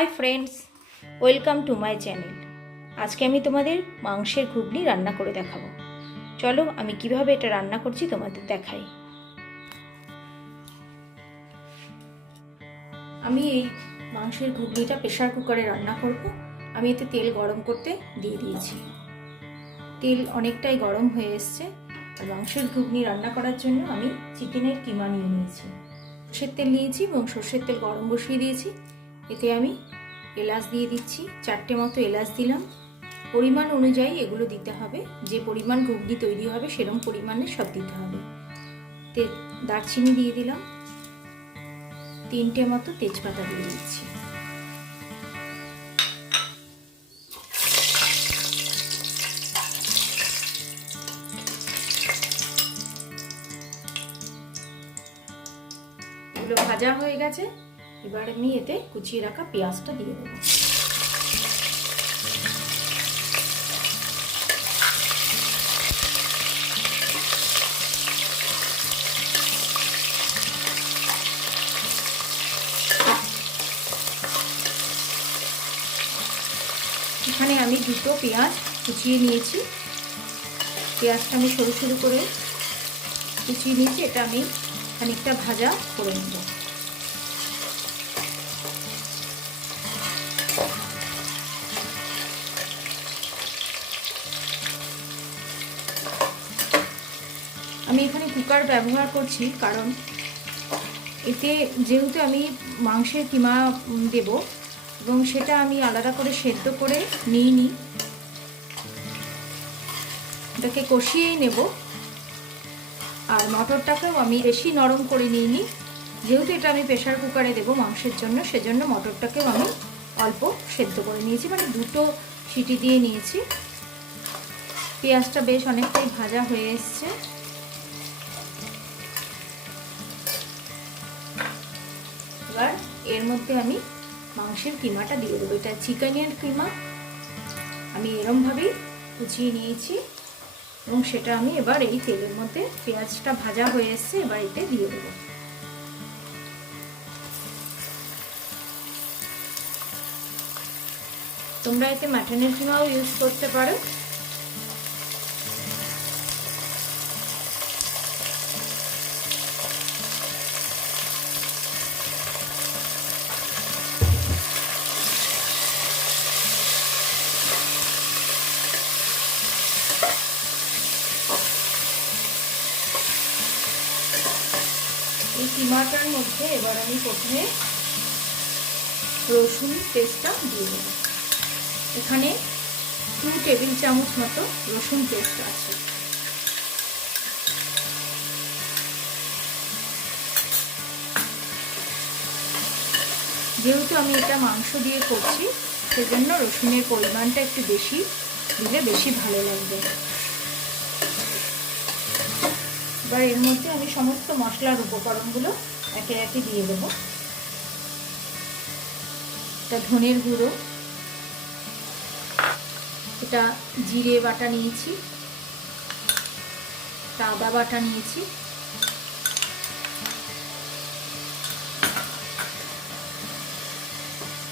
Hi friends, welcome to my channel. আজকে আমি তোমাদের মাংসের ঘুগনি রান্না করে দেখাবো। চলো আমি কিভাবে এটা রান্না করছি তোমাদের দেখাই। আমি এই মাংসের ঘুগনিটা প্রেশার কুকারে রান্না করব। আমি এতে তেল গরম করতে দিয়ে দিয়েছি। তেল অনেকটাই গরম হয়ে এসছে। আর মাংসের ঘুগনি রান্না করার জন্য আমি চিকেনের কিমা নিয়ে নিয়েছি। সর্ষের তেল নিয়েছি এবং সর্ষের তেল গরম বসিয়ে দিয়েছি। এতে আমি এলাচ দিয়ে দিচ্ছি, 4টে মতো এলাচ দিলাম। পরিমাণ অনুযায়ী এগুলো দিতে হবে, যে পরিমাণ ঘুগনি তৈরি হবে সেরকম পরিমাণে সব দিতে হবে। দারচিনি দিয়ে দিলাম, 3টে মতো তেজপাতা দিয়ে দিচ্ছি। এগুলো ভাজা হয়ে গেছে, এবার আমি এতে কুচিয়ে রাখা পেঁয়াজটা দিয়ে দেবো। এখানে আমি 2টো পেঁয়াজ কুচিয়ে নিয়েছি। পেঁয়াজটা আমি সরু সরু করে কুচিয়ে নিয়েছি। এটা আমি খানিকটা ভাজা করে নেব। আমি এখানে কুকার ব্যবহার করছি কারণ এতে যেহেতু আমি মাংসের কিমা দেব এবং সেটা আমি আলাদা করে সেদ্ধ করে নিইনি, এটাকে কষিয়েই নেব। আর মটরটাকেও আমি বেশি নরম করে নিইনি, যেহেতু এটা আমি প্রেশার কুকারে দেবো মাংসের জন্য, সেজন্য মটরটাকেও আমি অল্প সেদ্ধ করে নিয়েছি, মানে 2টো সিটি দিয়ে নিয়েছি। পেঁয়াজটা বেশ অনেকটাই ভাজা হয়ে এসছে। এবার এর মধ্যে আমি মাংসের কিমাটা দিয়ে দেবো। এটা চিকেনের কিমা আমি এরমভাবেই কুচিয়ে নিয়েছি এবং সেটা আমি এবার এই তেলের মধ্যে, পেঁয়াজটা ভাজা হয়ে এসছে, এবার এতে দিয়ে দেবো। তোমরা এতে মাটনের কিমাও ইউজ করতে পারো। এই কিমাটার মধ্যে এবার আমি প্রথমে রসুন পেস্টটা দিয়ে দেব। এখানে 2 টেবিল চামচ মতো রসুন পেস্ট আছে। যেহেতু আমি এটা মাংস দিয়ে করছি সেজন্য রসুনের পরিমাণটা একটু বেশি দিলে বেশি ভালো লাগবে। এবার এর মধ্যে আমি সমস্ত মশলার উপকরণগুলো একে একে দিয়ে দেবো। এটা ধনের গুঁড়ো, এটা জিরে বাটা নিয়েছি, আদা বাটা নিয়েছি,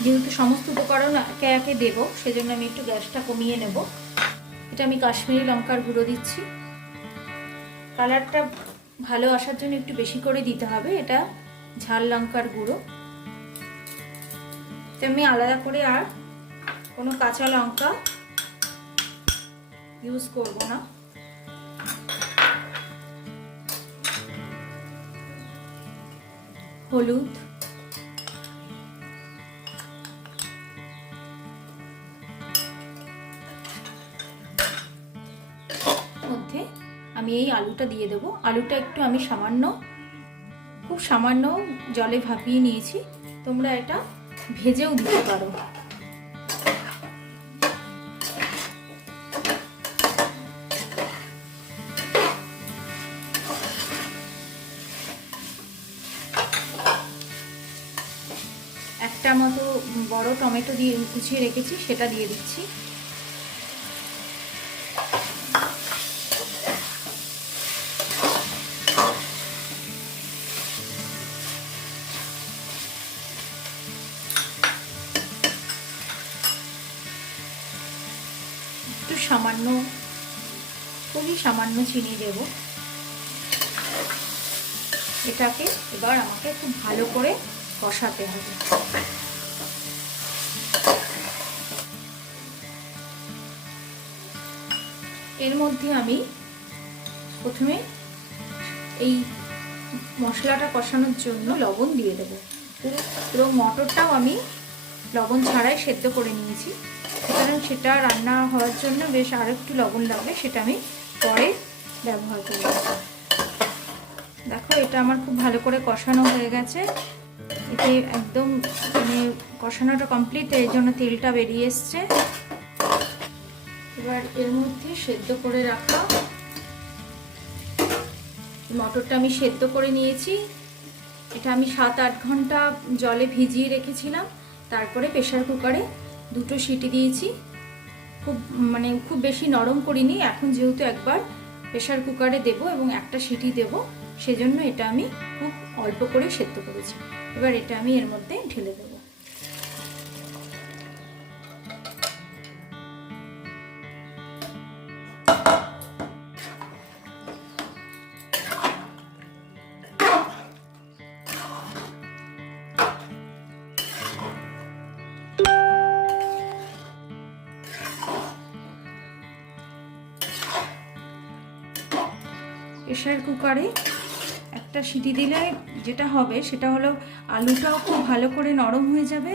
যেহেতু সমস্ত উপকরণ একে একে দেবো সেজন্য আমি একটু গ্যাসটা কমিয়ে নেব। এটা আমি কাশ্মীরি লঙ্কার গুঁড়ো দিচ্ছি। কালারটা ভালো আসার জন্য একটু বেশি করে দিতে হবে। এটা ঝাল লঙ্কার গুঁড়ো। তো আমি আলাদা করে আর কোনো কাঁচা লঙ্কা ইউজ করব না। হলুদ, মধ্যে আমি এই আলুটা দিয়ে দেবো। আলুটা একটু আমি খুব সামান্য জলে ভাপিয়ে নিয়েছি। তোমরা এটা ভেজেও দিতে পারো। একটা মতো বড় টমেটো দিয়ে কুচিয়ে রেখেছি, সেটা দিয়ে দিচ্ছি। খুবই সামান্য চিনি দেব। এটাকে এবার আমাকে খুব ভালো করে কষাতে হবে। এর মধ্যে আমি প্রথমে এই মশলাটা কষানোর জন্য লবণ দিয়ে দেবো। পুরো মটরটাও আমি লবণ ছাড়াই সেদ্ধ করে নিয়েছি, কারণ সেটা রান্না হওয়ার জন্য বেশ আরও একটু লবণ লাগবে, সেটা আমি পরে ব্যবহার করব। দেখো এটা আমার খুব ভালো করে কষানো হয়ে গেছে। এতে একদম মানে কষানোটা কমপ্লিট, এর জন্য তেলটা বেরিয়ে এসছে। এবার এর মধ্যে সেদ্ধ করে রাখা মটরটা আমি সেদ্ধ করে নিয়েছি। এটা আমি 7-8 ঘন্টা জলে ভিজিয়ে রেখেছিলাম, তারপরে প্রেসার কুকারে 2টো সিটি দিয়েছি। খুব বেশি নরম করিনি, এখন যেহেতু একবার প্রেসার কুকারে দেব এবং একটা সিটি দেব, সেজন্য এটা আমি খুব অল্প করে সেদ্ধ করেছি। এবার এটা আমি এর মধ্যে ঢেলে দেব। প্রেসার কুকারে একটা সিটি দিলে যেটা হবে সেটা হলো আলুটাও খুব ভালো করে নরম হয়ে যাবে,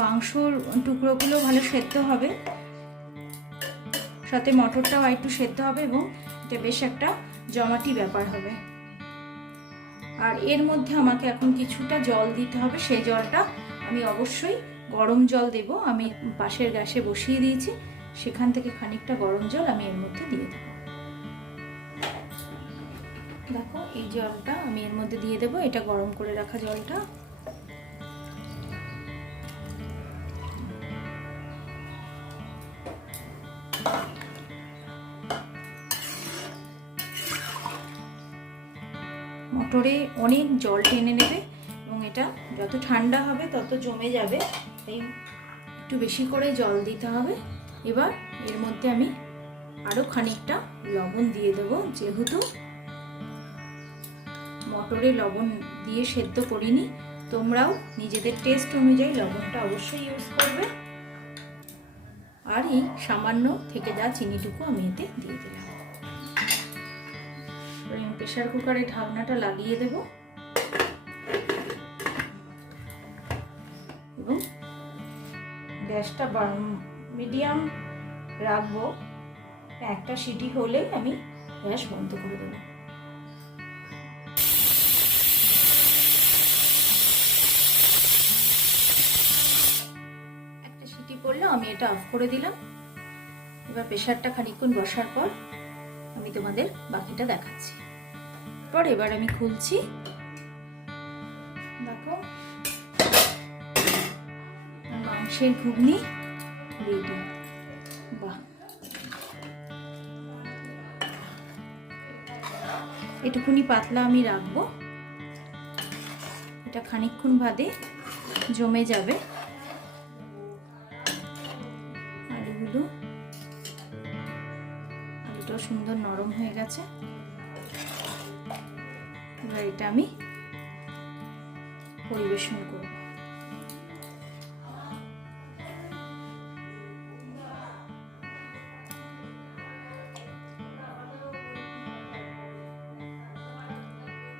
মাংসর টুকরোগুলো ভালো সেদ্ধ হবে, সাথে মটরটাও একটু সেদ্ধ হবে এবং এটা বেশ একটা জমাটি ব্যাপার হবে। আর এর মধ্যে আমাকে এখন কিছুটা জল দিতে হবে। সেই জলটা আমি অবশ্যই গরম জল দেব। আমি পাশের গ্যাসে বসিয়ে দিয়েছি, সেখান থেকে খানিকটা গরম জল আমি এর মধ্যে দিয়ে দেব। দেখো এই জলটা আমি এর মধ্যে দিয়ে দেবো, এটা গরম করে রাখা জলটা। মটরে অনেক জল টেনে নেবে এবং এটা যত ঠান্ডা হবে তত জমে যাবে, তাই একটু বেশি করে জল দিতে হবে। এবার এর মধ্যে আমি আরো খানিকটা লবণ দিয়ে দেবো, যেহেতু মটরে লবণ দিয়ে সেদ্ধ করিনি। তোমরাও নিজেদের টেস্ট অনুযায়ী লবণটা অবশ্যই ইউজ করবে। আর এই সামান্য থেকে যা চিনিটুকু আমি এতে দিয়ে দিলাম। প্রেসার কুকারে ঢাকনাটা লাগিয়ে দেব এবং গ্যাসটা মিডিয়াম রাখবো। একটা সিটি হলে আমি গ্যাস বন্ধ করে দেবো। করলো আমি এটা অফ করে দিলাম। এবার প্রেসারটা খানিকক্ষণ বসার পর আমি তোমাদের বাকিটা দেখাচ্ছি। এবার আমি খুলছি। দেখো মাংসের ঘুগনি রেডি। বাহ, এটুকুনি পাতলা আমি রাখবো, এটা খানিকক্ষণ বাদে জমে যাবে। আলুটাও সুন্দর নরম হয়ে গেছে। এবার এটা আমি পরিবেশন করব।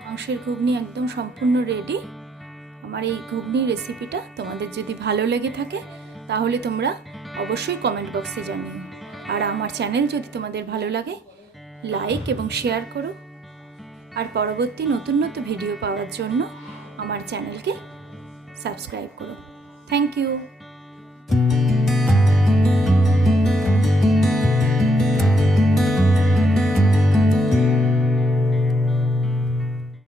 মাংসের ঘুগনি একদম সম্পূর্ণ রেডি। আমার এই ঘুগনি রেসিপিটা তোমাদের যদি ভালো লেগে থাকে তাহলে তোমরা অবশ্যই কমেন্ট বক্সে জানিও। আর আমার চ্যানেল যদি তোমাদের ভালো লাগে লাইক এবং শেয়ার করো। আর পরবর্তী নতুন নতুন ভিডিও পাওয়ার জন্য আমার চ্যানেলকে সাবস্ক্রাইব করো। Thank you.